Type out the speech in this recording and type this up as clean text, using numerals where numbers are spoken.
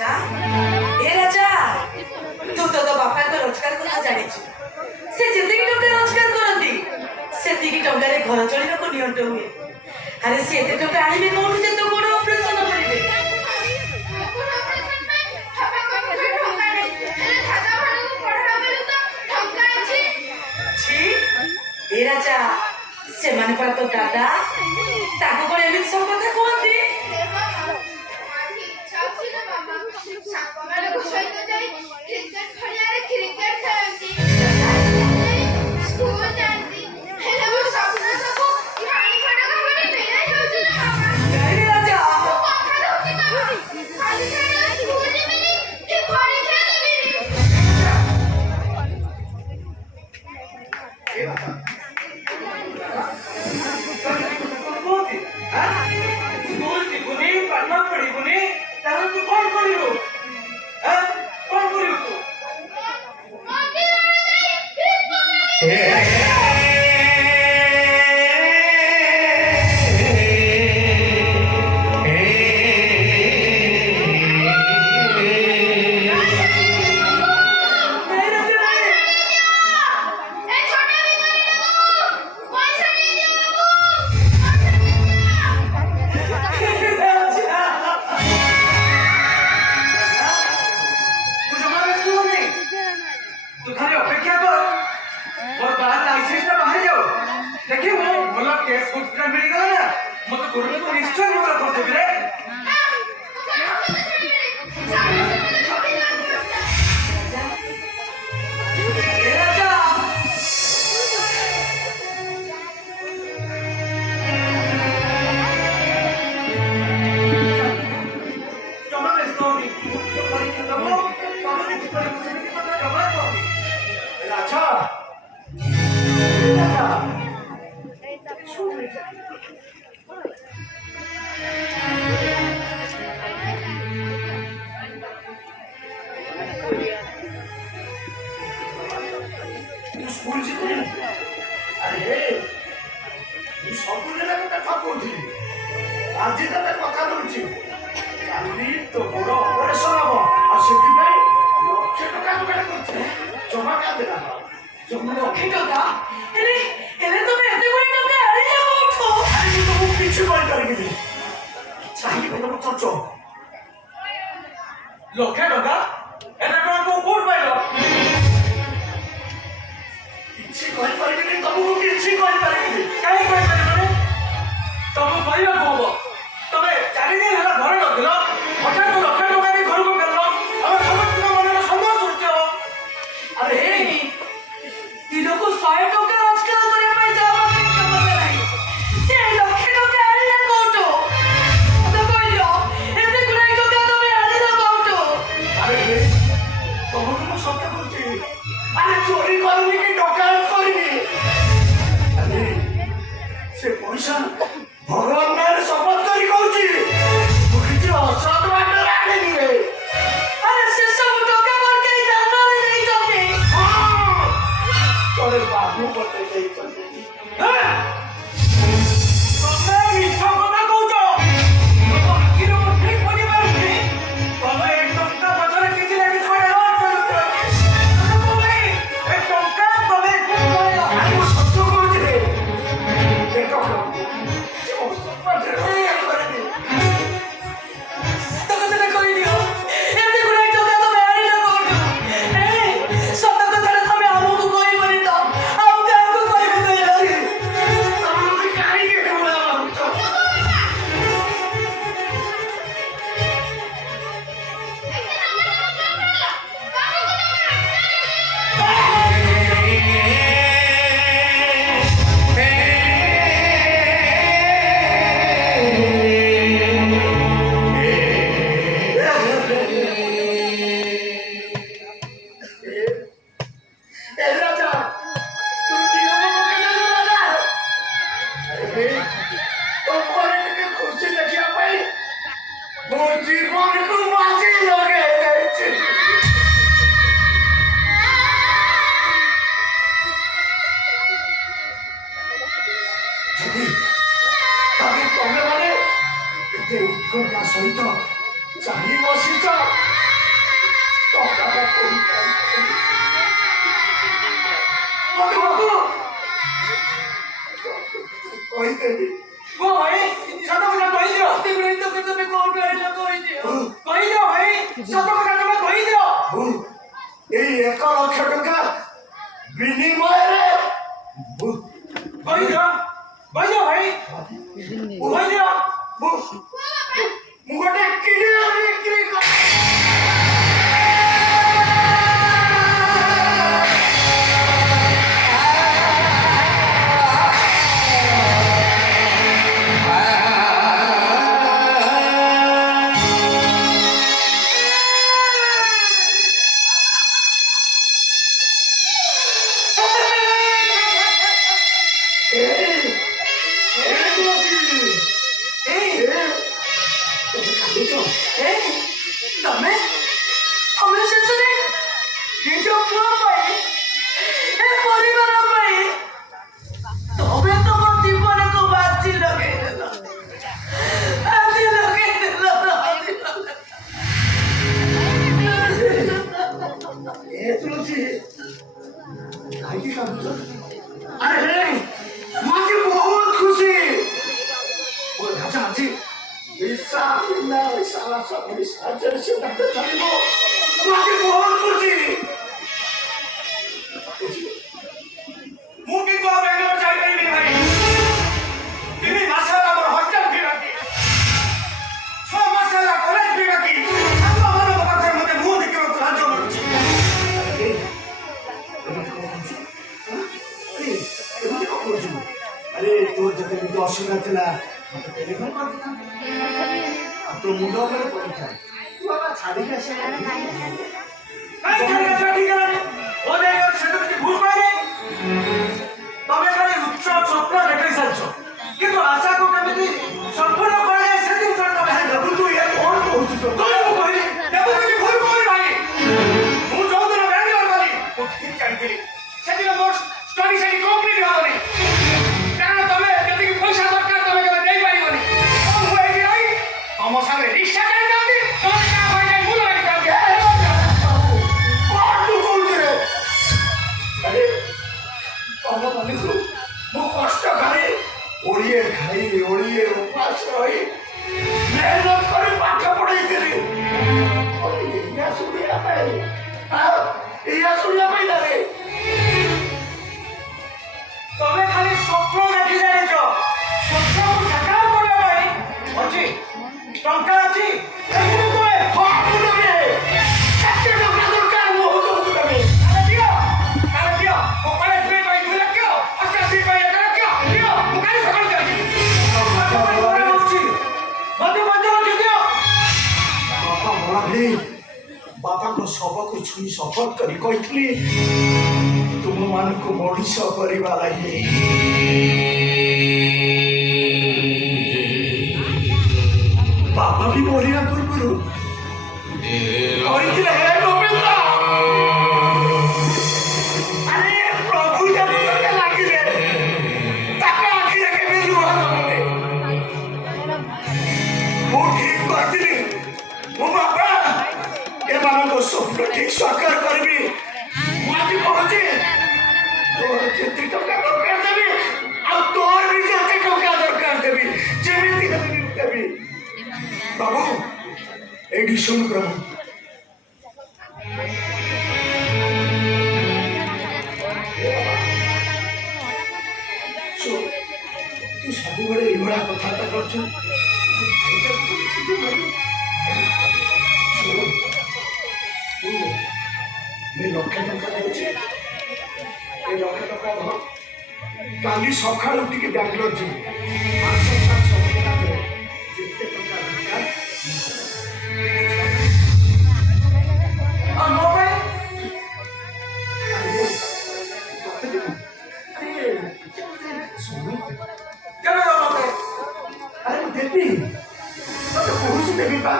ରାଜା ଏ ରାଜା ତୁ ତ ବାପାଙ୍କ ରୋଜଗାର କଥା ଜାଣିଛୁ। ସେ ଯେତିକି ଟଙ୍କା ରୋଜଗାର କରନ୍ତି ସେତିକି ଟଙ୍କାରେ ଘର ଚଳିବାକୁ ନିଅଣ୍ଟ ହୁଏ। ଆରେ ସେ ଏତେ ଟଙ୍କା ଆଣିବେ କୋଉଠୁ ଯେ ତୋ ଗୋଡ଼ ଅପରେସନ କରିବେ? ଏ ରାଜା ସେମାନେ ପରା ତୋ ଦାଦା, ତାକୁ କଣ ଏମିତି ସବୁ କଥା କୁହନ୍ତି? আজি তাতে কথা দଉଛି কালি তো বড় অপারেশন হব আর সেদিনাই লক্ষে টাকা জোগাড় করছে জমা কাঁদে না জমা লক্ষে টাকা এলে এলে তুমি এত করে টাকা আড়িয়ে ওঠো আমি তো কিছু କରିପାରିବିନି ଚାହିଁଲେ ତମ ଚଚ ଲକ୍ଷେ ଟଙ୍କା ଏଟା ଟଙ୍କା କୋଉଠୁ ପାଇଲ? କିଛି କରିପାରିବିନି ତମକୁ କିଛି କରିପାରିବିନି କାହିଁ କହିପାରିବନି? ତମକୁ କହିବାକୁ ହବ ତମେ 4 ଦିନ ହେଲା ଘରେ ନଥିଲ ହଠାତ୍ ଲକ୍ଷେ ଟଙ୍କା ଦେଇ ଘରକୁ ଫେରିଲ ଆମେ ସମସ୍ତଙ୍କ ମନରେ ସନ୍ଦେହ ସୃଷ୍ଟି ହବ। ଆରେ ଦିନକୁ 100 ଟଙ୍କା ରୋଜଗାର କରିବା ପାଇଁ ଯାହା କ୍ଷମତା ନାହିଁ ସେ ଲକ୍ଷେ ଟଙ୍କା ଆଣିଲା କୋଉଠୁ? ମତେ କହିଲ ଏତେ ଗୁଡ଼ାଏ ଟଙ୍କା ତମେ ଆଣିଲ କୋଉଠୁ? ଆରେ ତମକୁ ମୁଁ ସତ କହୁଛି ଆରେ ଚୋରି କରିନି କି ଡକାୟତ କରିନି ଆରେ ସେ ପଇସା ଭଗବାନ ନାଁରେ ଶପଥ କରି କହୁଛି ମୁଁ କିଛି ଅସତ ବାଟରେ ଆଣିନି ରେ ଆରେ ସେ ସବୁ ଟଙ୍କା ମୋର କେହି ଦାନରେ ଦେଇଛନ୍ତି। ତୋର ବାବୁ ପଟେ ଦେଇଛନ୍ତି ତମେ ମିଛ କଥା କହୁଛ। ତମ ଆଖିରେ ମୁଁ ଠିକ ବୁଝିପାରୁଛି ତମେ ଏ ଟଙ୍କା ପଛରେ କିଛି ନା କିଛି ଗୋଟେ ରହସ୍ୟ ଲୁଚି ଅଛି। ଏ ଟଙ୍କା ତମେ ଆରେ ମୁଁ ସତ କହୁଛି ରେ ଏ ଟଙ୍କା ବାଟରେ କରିନି ସତ କଥାଟା କହିଦିଅ ଏତେ ଗୁଡ଼ାଏ ଟଙ୍କା ତମେ ଆଣିଲ କୋଉଠୁ? ସତ କଥାଟା ତମେ ଆମକୁ କହିବନି ତ ଆଉ କାହାକୁ କହିବ କହିଲ? ତମେ ମୋତେ କାହିଁକି ଏଭଳିଆ ଭାବୁଛ ସହିତ ଚାହିଁ ବସିଛ ଟଙ୍କାଟା କୋଉଠି କହିଦେବି କୁହ ଭାଇ ସତ କଥା କହିଦିଅ ସେଗୁଡା ତମେ ତମେ କୋଉଠୁ ଆଣିଲ କହିଦିଅ। କହିଦିଅ ଭାଇ ସତ କଥା ତମେ କହିଦିଅ ଏଇ 1,00,000 ଟଙ୍କା ବିନିମୟରେ କହିଦିଅ କହିଦିଅ ଭାଇ କହିଦିଅ ମୁଁ ଗୋଟେ କିଣିବା ବିକ୍ରି ତମେ ତମେ ଶେଷରେ ନିଜ ପୁଅ ପାଇଁ ଏ ପରିବାର ପାଇଁ ତମେ ତମ ଜୀବନକୁ ବାଜି ଲଗେଇଦେଲ ଆଜି ଲଗେଇଦେଲ ତୁଳସୀ କାହିଁକି କାନ୍ଦୁଛ ଆରେ ମୁଁ ଆଜି ବହୁତ ଖୁସି ମୋ ରାଜା ଆଜି ସାହାଯ୍ୟରେ ସେ ଡାକ୍ତର ଚାଲିବ ମୁଁ ଆଜି ବହୁତ ଖୁସି ମୁଁ କିନ୍ତୁ ଆଉ ବେଙ୍ଗଲୋର ଯାଇପାରିବିନି ଭାଇ 3 ମାସ ହେଲା ମୋର ହଷ୍ଟେଲ ଫି ବାକି 6 ମାସ ହେଲା କଲେଜ ଫି ବାକି ସାଙ୍ଗମାନଙ୍କ ପାଖରେ ମୋତେ ମୁହଁ ଦେଖିବାକୁ ଲାଜ ମାଡୁଛି ଆରେ ତୋର ଯେତେ ଏମିତି ଅସୁବିଧା ଥିଲା ମତେ ଟେଲିଫୋନ କରିଥାନ୍ତି ଆଉ ତୋ ମୁଣ୍ଡ ଉପରେ ପଡ଼ିଥାଏ ତୁ ବାବା ଛାଡ଼ିକି ଆସିବା କାଇଁ ଛାଡ଼ି ଆସିବା ଠିକ ହେଲାନି ଓ ଯାଇ ସେଠୁ କିଛି ଭୁଲ କହିଲେ ତମେ ଖାଲି ଉଚ୍ଚ ସ୍ୱପ୍ନ ଦେଖାଇ ସାରିଛ କିନ୍ତୁ ଆଶାକୁ କେମିତି ସମ୍ପୂର୍ଣ୍ଣ କରାଯାଏ ସେ ଜିନିଷ ତମେ ଦେଖୁ ତୁ ଇଏ କ'ଣ କହୁଛୁ ତୁ କଣ ମୁଁ କହିଲି ଦେଖୁ କିଛି ଭୁଲ କହୁନି ଭାଇ ମୁଁ ଯୋଉଦିନ ବେଙ୍ଗଲୋର ଗଲି ମୁଁ ଠିକ ଜାଣିଥିଲି ସେଦିନ ମୋର ଷ୍ଟଡି ସେଠି କମ୍ପ୍ଲିଟ୍ ହବନି କାରଣ ତମେ ଯେତିକି ପଇସା ଦରକାର ତମେ କେବେ ଦେଇପାରିବନି ମୁଁ ଏଇଠି ରହି ତମ ସାଙ୍ଗରେ ରିକ୍ସା ଚାଲିଥାନ୍ତି ତମେ କାହା ପାଇଁ ଯାଇ ମୁଁ ଲାଗିଥାନ୍ତି କ'ଣ ତୁ କହୁଛୁ ରେ ଆରେ ତମ ମାନଙ୍କୁ ମୁଁ କଷ୍ଟ ଖାଇ ଓଳିଏ ଖାଇ ଓଳିଏ ଉପାସ ରହି ମେହନତ କରି ପାଠ ପଢ଼େଇଥିଲି ଏଇଆ ଶୁଣିବା ପାଇଁ ଏଇଆ ଶୁଣିବା ପାଇଁ ଦାରେ ତମେ ଖାଲି ସ୍ୱପ୍ନ ଦେଖି ଜାଣିଛ ସ୍ୱପ୍ନକୁ ସାକାର କରିବା ପାଇଁ ଅଛି ଟଙ୍କା ଅଛି ସେଥିରେ ତୁମେ କେତେ ଟଙ୍କା ଦରକାର ମୁଁ ଦଉଛୁ ତମେ ତାହେଲେ ଦିଅ ମୋ କଲେଜ ଫି ପାଇଁ 2 ଲକ୍ଷ ହଷ୍ଟେଲ ଫି ପାଇଁ 1 ଲକ୍ଷ ଦିଅ ମୁଁ କାଲି ସକାଳୁ ଚାଲିଛି ମତେ ଦିଅ ବାପା ମଳାଭି ବାପାଙ୍କ ଶବକୁ ଛୁଇଁ ଶପଥ କରି କହିଥିଲି ତୁମମାନଙ୍କୁ ମଣିଷ କରିବା ଲାଗି ବାପା ବି ମରିବା ପୂର୍ବରୁ କହିଥିଲେ ହେ ଗୋବିନ୍ଦ ଆରେ ପ୍ରଭୁ ଯେତେବେଳେ ଲାଗିଲେ ତାଙ୍କ ଆଖିରେ କେବେ ଲୁହ ନଥିଲେ ମୁଁ ଠିକ କରିଥିଲି ମୋ ବାପା ଏମାନଙ୍କ ସ୍ୱପ୍ନ ଠିକ ସାକାର କରିବି ମୁଁ ଆଜି କହୁଛି ତୋର ଯେତେ ଟଙ୍କା ଦରକାର ଦେବି ଆଉ ତୋର ବି ଯେତେ ଟଙ୍କା ଦରକାର ଦେବି ଯେମିତି ଦେବି ବାବୁ ଏଇଠି ଶୁଣ ପ୍ରଭୁ ତୁ ସବୁବେଳେ ଏଇଭଳିଆ କଥାବାର୍ତ୍ତା କରୁଛୁ ମୁଁ 1,00,000 ଟଙ୍କା ଦେଉଛି ଏ 1,00,000 ଟଙ୍କା ଧର କାଲି ସକାଳୁ ଟିକେ ବାଙ୍ଗଲୋର ଯିବି ଯେତେ ଟଙ୍କା ଦରକାର ଆଉ ମୋ ପାଇଁ ତତେ ଦେବି ଶୁଣୁ କେବେ ଦବ ମତେ ଆରେ ମୁଁ ଦେବି ତତେ କହୁଛି ଦେବି ବା